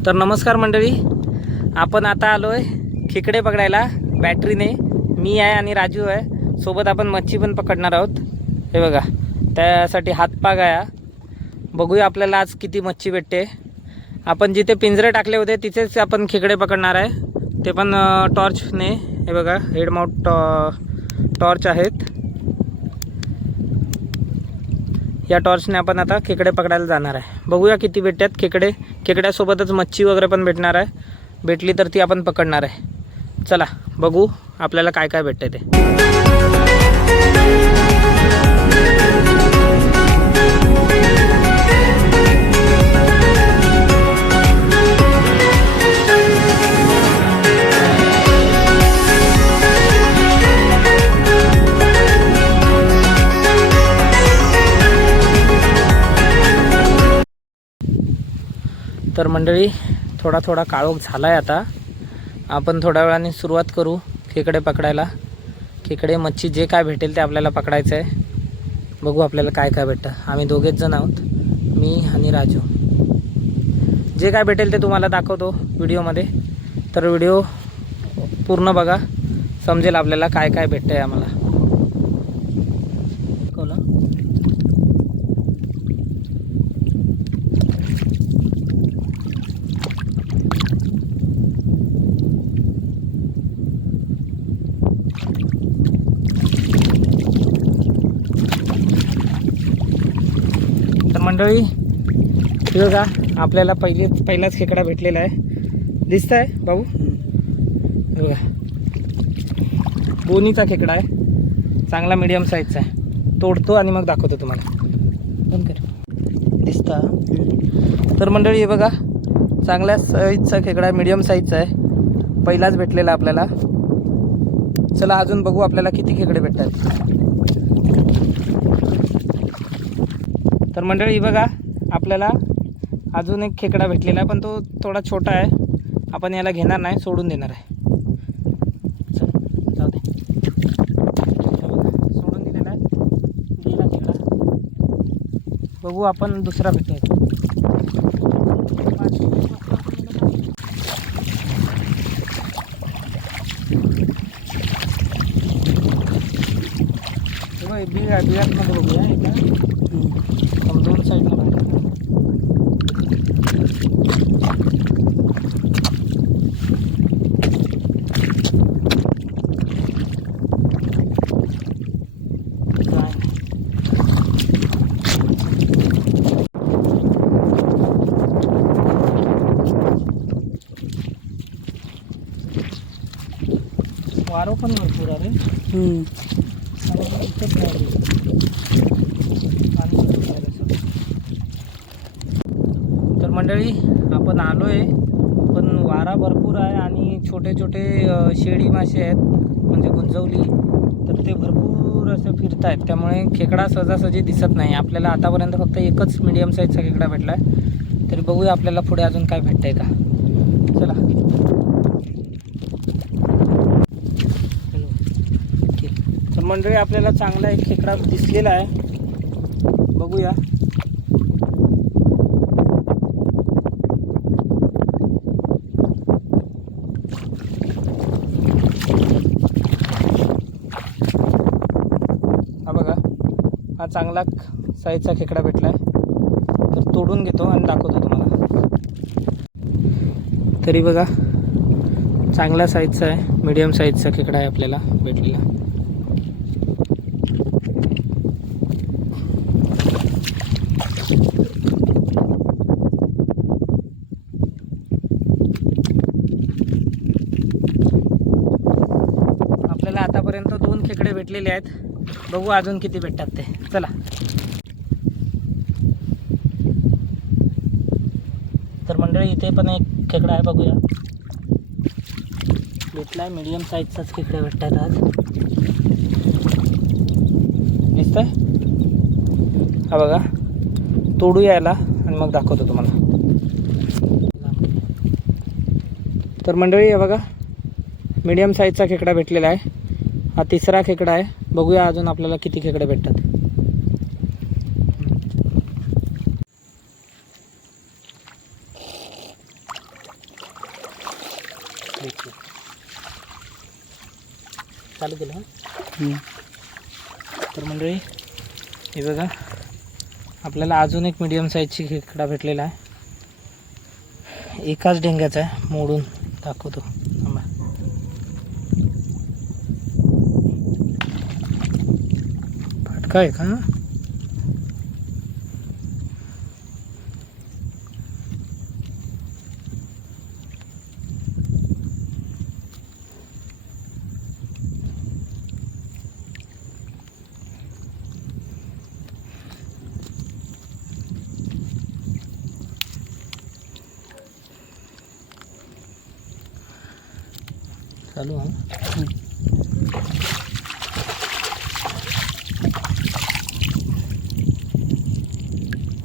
तर नमस्कार मंडळी, आपण आता आलो आहे खेकडे पकडायला बॅटरीने। मी आहे आणि राजू आहे सोबत। आपण मच्छी पण पकडणार आहोत। हे बघा, त्यासाठी हातपाग आहे। बघूया आपल्याला आज किती मच्छी भेटते। आपण जिथे पिंजरे टाकले होते तिथेच आपण खेकडे पकडणार आहे, ते पण टॉर्चने। हे बघा, हेड माउंट टॉर्च आहेत। या टॉर्चने आपण आता खेकडे पकडायला जाणार आहे। बघूया किती भेटतात खेकडे। खेकड्यासोबतच मच्छी वगैरे पण भेटणार आहे। भेटली तर ती आपण पकडणार आहे। चला बघू आपल्याला काय काय भेटते ते। तर मंडळी, थोडा थोडा काळोख झाला आहे। आता आपण थोड्या वेळाने सुरुवात करू खेकडे पकडायला। खेकडे मच्छी जे काय भेटेल ते आपल्याला पकडायचं आहे। बघू आपल्याला काय काय भेटतं। आम्ही दोघेच जण आहोत, मी आणि राजू। जे काय भेटेल ते तुम्हाला दाखवतो व्हिडिओमध्ये। तर व्हिडिओ पूर्ण बघा, समजेल आपल्याला काय काय भेटतं आहे आम्हाला। मंडळी हे बघा, आपल्याला पहिलाच खेकडा भेटलेला आहे। दिसत आहे भाऊ? बघा, बोनीचा खेकडा आहे, चांगला मीडियम साईजचा आहे। तोडतो आणि मग दाखवतो तुम्हाला। बंद कर। दिसता? तर मंडळी हे बघा, चांगल्या साईजचा खेकडा आहे, मीडियम साईजचा आहे। पहिलाच भेटलेला आपल्याला। चला अजून बघू आपल्याला किती खेकडे भेटतात। तर मंडळी बघा, आपल्याला अजून एक खेकडा भेटलेला आहे, पण तो थोडा छोटा आहे। आपण याला घेणार नाही, सोडून देणार आहे। चल जाऊ दे, सोडून दिलेला आहे, गेला खेकडा। बघू आपण दुसरा भेटतो। बिळातमध्ये बघूया एका, दोन साईडला भेटतात। वारो पण भरपूर आहे। तर मंडळी आपण आलो आहे, पण वारा भरपूर आहे आणि छोटे छोटे शेळी मासे आहेत, म्हणजे गुंजवली। तर ते भरपूर असे फिरत आहेत, त्यामुळे खेकडा सहजासहजी दिसत नाही आपल्याला। आतापर्यंत फक्त एकच मीडियम साईजचा खेकडा भेटला आहे। तरी बघूया आपल्याला पुढे अजून काय भेटतं आहे का। चला तर मंडळी, आपल्याला चांगला एक खेकडा दिसलेला आहे, बघूया। हा बघा, हा चांगला साईजचा खेकडा भेटला आहे। तर तोडून घेतो आणि दाखवतो तुम्हाला। तरी बघा, चांगला साईजचा आहे, मीडियम साईजचा खेकडा आहे आपल्याला भेटलेला। आपल्याला आतापर्यंत 2 खेकडे भेटलेले आहेत, बघू अजून किती भेटतात ते। चला तर मंडळी, इथे पण एक खेकडा आहे, बघूया। भेटला आहे, मीडियम साईजचाच खेकडे भेटतात आज। दिसतंय? हा बघा, तोडू यायला आणि मग दाखवतो तुम्हाला। तर मंडळी हे बघा, मीडियम साईजचा खेकडा भेटलेला आहे। हा तिसरा खेकडा आहे, बघूया अजून आपल्याला किती खेकडे भेटतात। भेटली. चालू केलं. तर मंडळी हे बघा, आपल्याला अजून एक मीडियम साईजची खेकडा भेटलेला आहे. एकाच ढेंग्याचा आहे, मोडून दाखवतो. फाटका आहे का? चालू आहे.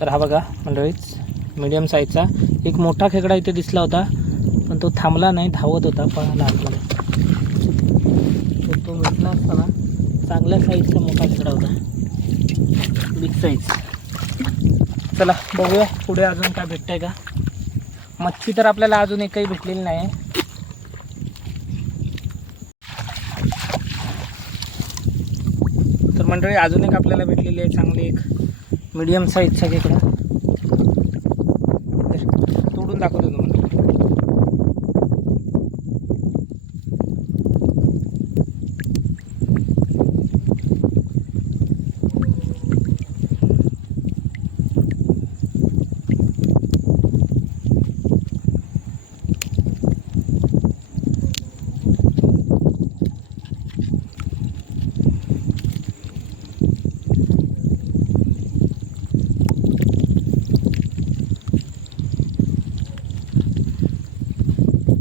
तर हा बघा मंडळीच मीडियम साईजचा एक मोठा खेकडा इथे दिसला होता, पण तो थांबला नाही, धावत होता पळाला आपल्याला. तो भेटला असताना चांगल्या साईजचा मोठा खेकडा होता, बिग साईज. चला बघूया पुढे अजून काय भेटतंय का. मच्छी तर आपल्याला अजून एकही भेटलेली नाही. तर मंडळी अजून एक आपल्याला भेटलेली आहे चांगली एक मीडियम साईजचा खेकडा. तोडून दाखवतो तुम्हाला.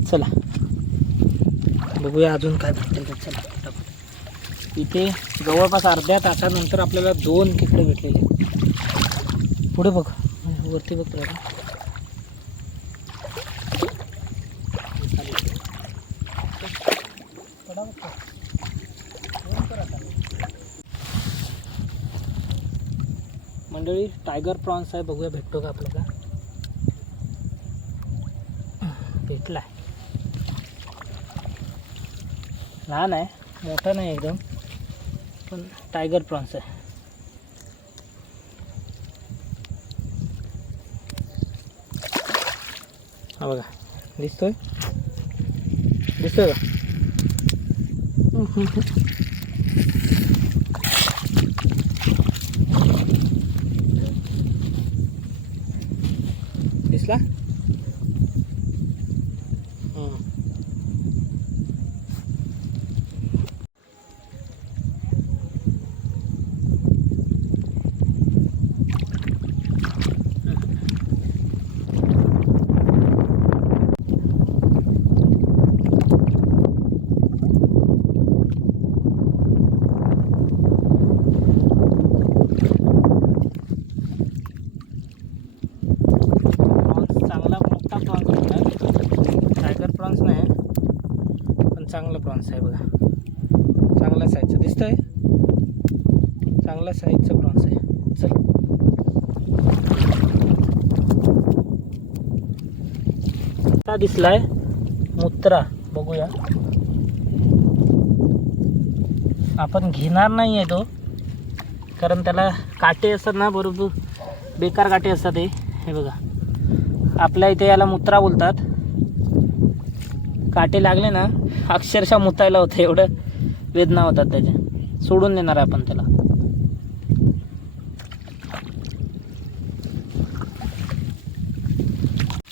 चला बघूया अजून काय भेटते का. चला इथे जवळपास अर्ध्या तासानंतर आपल्याला 2 खेकडे भेटलेले. पुढे बघ, वरती बघ. मंडळी टायगर प्रॉन्स आहे, बघूया भेटतो का आपल्याला. भेटला. लहान आहे, मोठा नाही एकदम, पण टायगर प्रॉन्स आहे. हा बघा, दिसतोय का. दिसला. टायगर प्रॉन्स नाही पण चांगलं प्रॉन्स आहे बघा. चांगल्या साईजचं दिसतंय, चांगल्या साईजचं प्रॉन्स आहे. चल आता दिसलाय मुत्रा, बघूया. आपण घेणार नाही आहे तो, कारण त्याला काटे असतात ना, बरोबर बेकार काटे असतात. हे बघा, आपल्या इथे याला मुत्रा बोलतात. काटे लागले ना अक्षरशः मुतायला होतं, एवढं वेदना होतात त्याच्या. सोडून देणार आपण त्याला.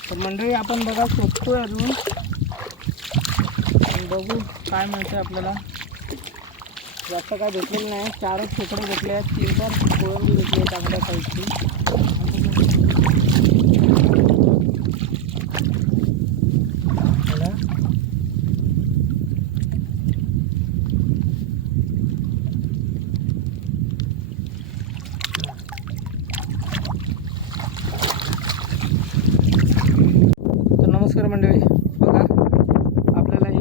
तर मंडळी आपण बघा शोधतोय अजून, बघू काय मिळतं आपल्याला. जास्त काय भेटलेलं नाही, 4च खेकडे भेटले आहेत. 3-4 कोळंबी भेटली आहे चांगल्या साईजची. नमस्कार मंडळी, बघा आपल्याला हे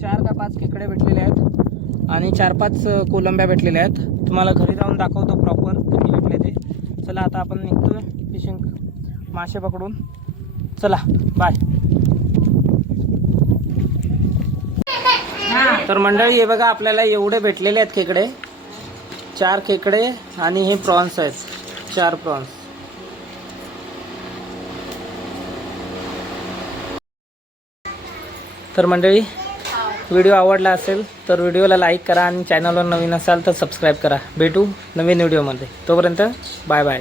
4 का 5 खेकडे भेटलेले आहेत आणि 4-5 कोलंब्या भेटलेल्या आहेत. तुम्हाला घरी जाऊन दाखवतो प्रॉपर किती भेटले ते. चला आता आपण निघतोय फिशिंग, मासे पकडून. चला बाय. तर मंडळी हे बघा आपल्याला एवढे भेटलेले आहेत खेकडे, 4 खेकडे आणि हे प्रॉन्स आहेत, 4 प्रॉन्स. तर मंडळी व्हिडिओ आवडला असेल तर व्हिडिओला लाईक करा आणि चॅनलवर नवीन असाल तर सबस्क्राईब करा. भेटू नवीन व्हिडिओमध्ये, तोपर्यंत बाय बाय.